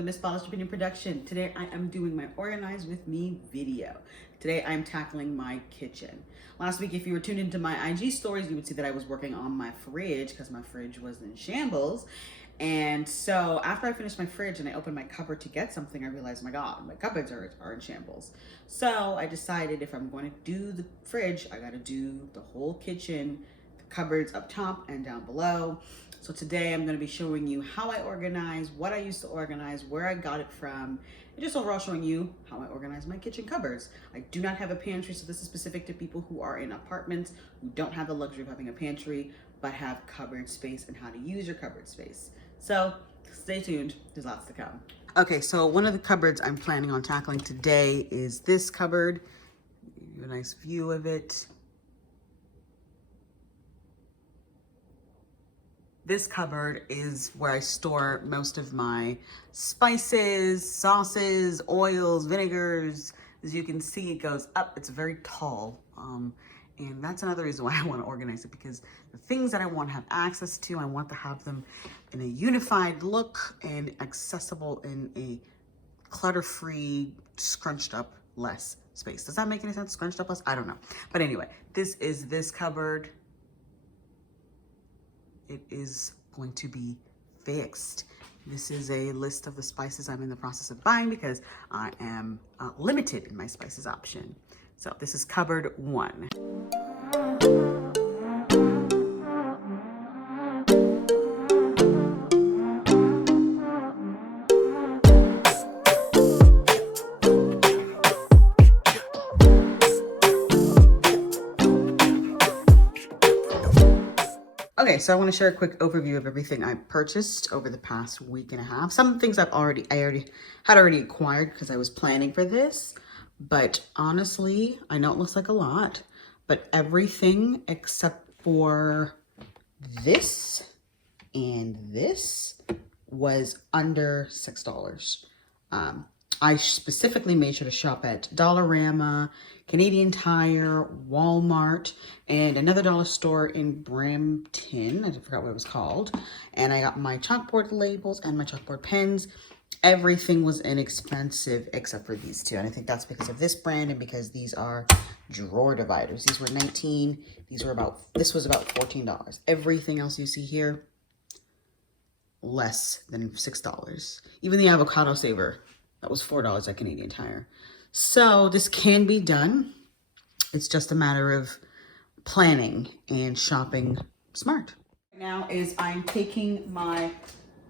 the Miss Polished Opinion production. Today I am doing my Organize With Me video. Today I'm tackling my kitchen. Last week, if you were tuned into my IG stories, you would see that I was working on my fridge because my fridge was in shambles. And so after I finished my fridge and I opened my cupboard to get something, I realized, my God, my cupboards are in shambles. So I decided if I'm going to do the fridge, I gotta do the whole kitchen, the cupboards up top and down below. So today I'm going to be showing you how I organize, what I used to organize, where I got it from, and just overall showing you how I organize my kitchen cupboards. I do not have a pantry, so this is specific to people who are in apartments, who don't have the luxury of having a pantry, but have cupboard space and how to use your cupboard space. So stay tuned, there's lots to come. Okay, so one of the cupboards I'm planning on tackling today is this cupboard. Give you a nice view of it. This cupboard is where I store most of my spices, sauces, oils, vinegars. As you can see, it goes up. It's very tall. And that's another reason why I want to organize it, because the things that I want to have access to, I want to have them in a unified look and accessible in a clutter-free, scrunched up less space. Does that make any sense? Scrunched up less? I don't know. But anyway, this is this cupboard. It is going to be fixed. This is a list of the spices I'm in the process of buying because I am limited in my spices option. So this is cupboard 1. Okay, so I want to share a quick overview of everything I purchased over the past week and a half. Some things I had already acquired because I was planning for this, but honestly, I know it looks like a lot, but everything except for this and this was under $6. I specifically made sure to shop at Dollarama, Canadian Tire, Walmart, and another dollar store in Brampton. I forgot what it was called. And I got my chalkboard labels and my chalkboard pens. Everything was inexpensive except for these two. And I think that's because of this brand and because these are drawer dividers. These were $19. This was about $14. Everything else you see here, less than $6. Even the avocado saver, that was $4 at Canadian Tire. So this can be done. It's just a matter of planning and shopping smart. Now is I'm taking my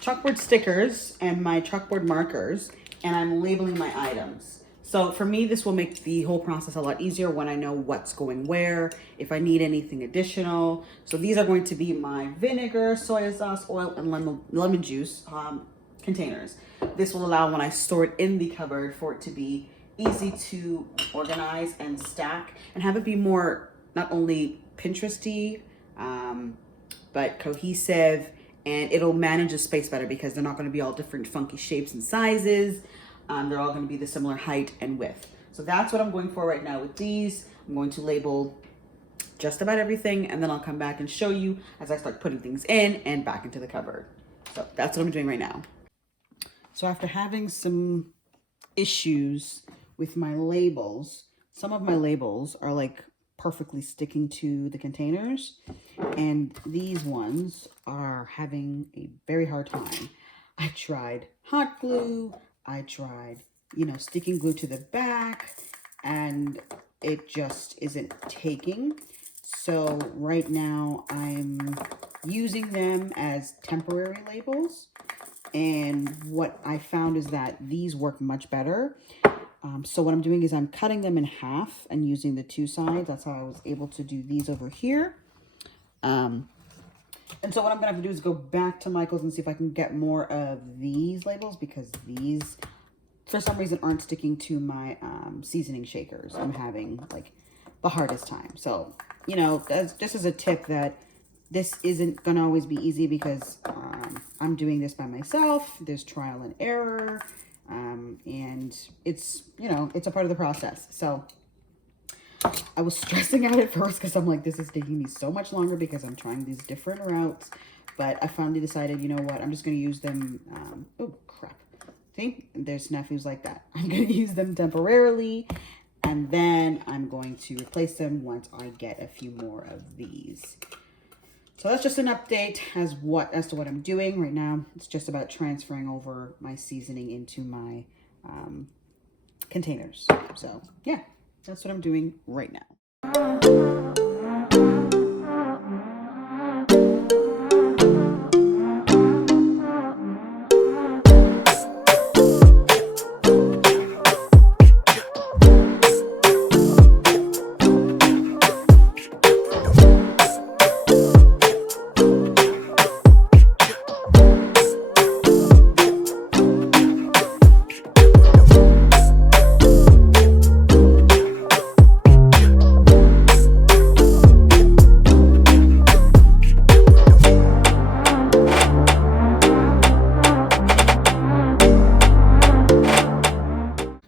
chalkboard stickers and my chalkboard markers and I'm labeling my items. So for me, this will make the whole process a lot easier when I know what's going where, if I need anything additional. So these are going to be my vinegar, soy sauce, oil, and lemon juice containers. This will allow when I store it in the cupboard for it to be easy to organize and stack and have it be more not only Pinteresty, but cohesive, and it'll manage the space better because they're not going to be all different funky shapes and sizes. They're all going to be the similar height and width. So that's what I'm going for right now with these. I'm going to label just about everything, and then I'll come back and show you as I start putting things in and back into the cupboard. So that's what I'm doing right now. So after having some issues with my labels, some of my labels are like perfectly sticking to the containers, and these ones are having a very hard time. I tried hot glue, I tried, sticking glue to the back, and it just isn't taking. So right now I'm using them as temporary labels. And what I found is that these work much better. So what I'm doing is I'm cutting them in half and using the two sides. That's how I was able to do these over here. And so what I'm going to have to do is go back to Michael's and see if I can get more of these labels, because these, for some reason, aren't sticking to my seasoning shakers. I'm having like the hardest time. So, just as a tip that this isn't going to always be easy because I'm doing this by myself. There's trial and error. And it's, it's a part of the process. So I was stressing out at first because I'm like, this is taking me so much longer because I'm trying these different routes. But I finally decided, you know what, I'm just going to use them. Oh, crap. See, there's snafus like that. I'm going to use them temporarily, and then I'm going to replace them once I get a few more of these. So that's just an update as to what I'm doing right now. It's just about transferring over my seasoning into my containers. So yeah, that's what I'm doing right now.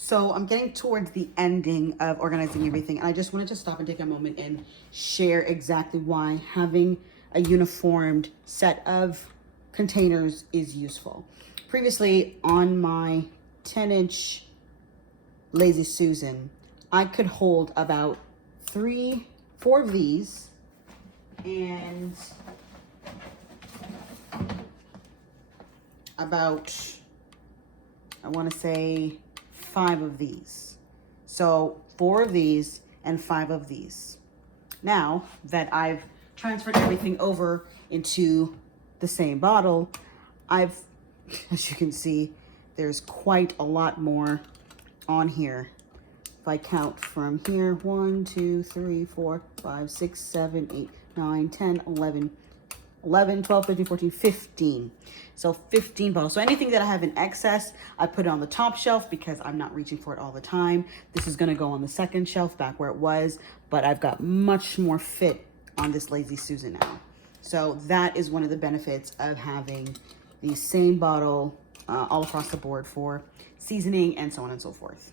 So I'm getting towards the ending of organizing everything, and I just wanted to stop and take a moment and share exactly why having a uniformed set of containers is useful. Previously, on my 10-inch Lazy Susan, I could hold about 4 of these and about, I want to say, 5 of these. So 4 of these and 5 of these. Now that I've transferred everything over into the same bottle, as you can see, there's quite a lot more on here. If I count from here, 1, 2, 3, 4, 5, 6, 7, 8, 9, 10, 11, 12, 13, 14, 15. So 15 bottles. So anything that I have in excess, I put it on the top shelf because I'm not reaching for it all the time. This is going to go on the second shelf back where it was, but I've got much more fit on this Lazy Susan now. So that is one of the benefits of having the same bottle all across the board for seasoning and so on and so forth.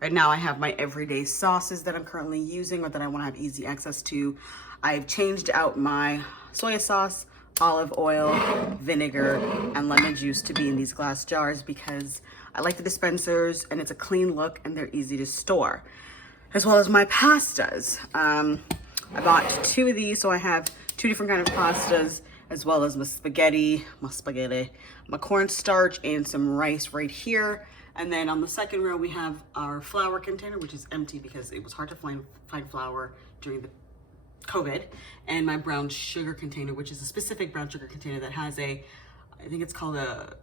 Right now I have my everyday sauces that I'm currently using or that I want to have easy access to. I've changed out my soy sauce, olive oil, vinegar, and lemon juice to be in these glass jars because I like the dispensers and it's a clean look and they're easy to store. As well as my pastas. I bought 2 of these, so I have 2 different kinds of pastas, as well as my spaghetti, my cornstarch, and some rice right here. And then on the second row, we have our flour container, which is empty because it was hard to find flour during the COVID, and my brown sugar container, which is a specific brown sugar container that has I think it's called a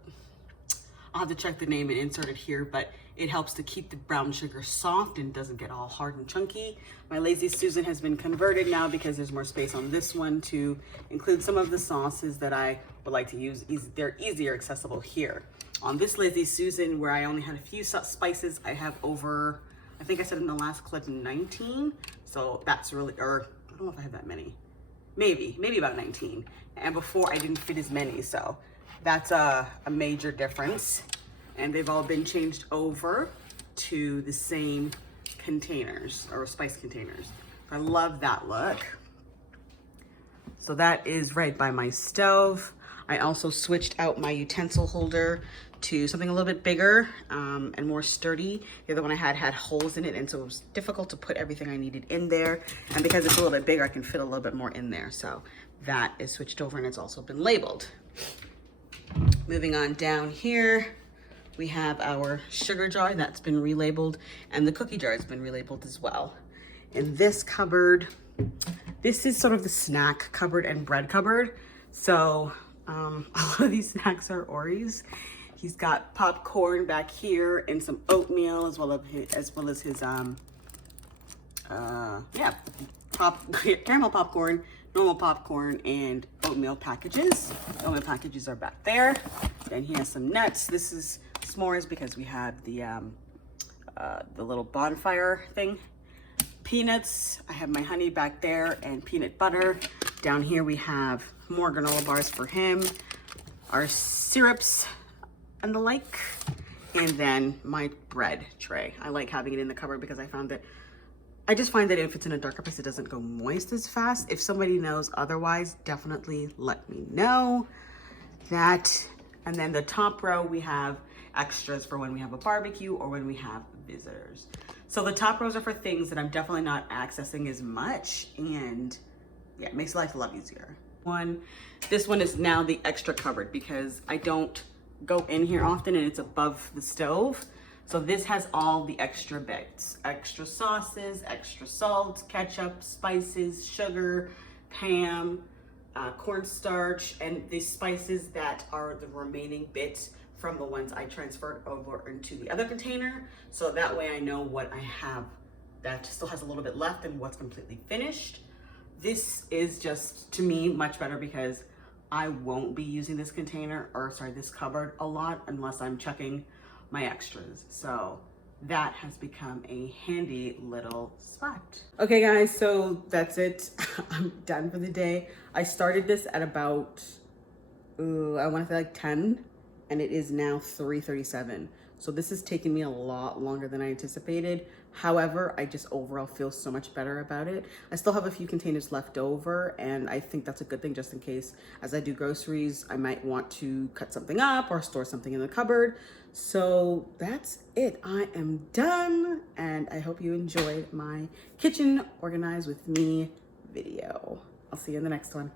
I'll have to check the name and insert it here, but it helps to keep the brown sugar soft and doesn't get all hard and chunky. My Lazy Susan has been converted now because there's more space on this one to include some of the sauces that I would like to use. They're easier accessible here. On this Lazy Susan, where I only had a few spices, I have over, I think I said in the last clip, 19. So that's really, or I don't know if I have that many. Maybe about 19. And before I didn't fit as many, so that's a major difference. And they've all been changed over to the same containers or spice containers. I love that look. So that is right by my stove. I also switched out my utensil holder to something a little bit bigger and more sturdy. The other one I had holes in it, and so it was difficult to put everything I needed in there. And because it's a little bit bigger, I can fit a little bit more in there. So that is switched over, and it's also been labeled. Moving on down here, we have our sugar jar that's been relabeled, and the cookie jar has been relabeled as well. In this cupboard, this is sort of the snack cupboard and bread cupboard. So a lot of these snacks are Oreos. He's got popcorn back here and some oatmeal as well as his caramel popcorn, normal popcorn, and oatmeal packages. Oatmeal packages are back there. Then he has some nuts. This is s'mores because we have the little bonfire thing. Peanuts. I have my honey back there and peanut butter. Down here we have more granola bars for him, our syrups and the like, and then my bread tray. I like having it in the cupboard because I just find that if it's in a darker place, it doesn't go moist as fast. If somebody knows otherwise, definitely let me know that. And then the top row, we have extras for when we have a barbecue or when we have visitors. So the top rows are for things that I'm definitely not accessing as much, and yeah, it makes life a lot easier. This one is now the extra cupboard because I don't go in here often and it's above the stove. So this has all the extra bits, extra sauces, extra salt, ketchup, spices, sugar, Pam, cornstarch, and the spices that are the remaining bits from the ones I transferred over into the other container. So that way I know what I have that still has a little bit left and what's completely finished. This is just, to me, much better because I won't be using this this cupboard a lot unless I'm checking my extras. So that has become a handy little spot. Okay guys, so that's it. I'm done for the day. I started this at about, I want to say like 10, and it is now 3:37. So this has taken me a lot longer than I anticipated. However, I just overall feel so much better about it. I still have a few containers left over, and I think that's a good thing just in case as I do groceries, I might want to cut something up or store something in the cupboard. So that's it. I am done, and I hope you enjoyed my kitchen organized with me video. I'll see you in the next one.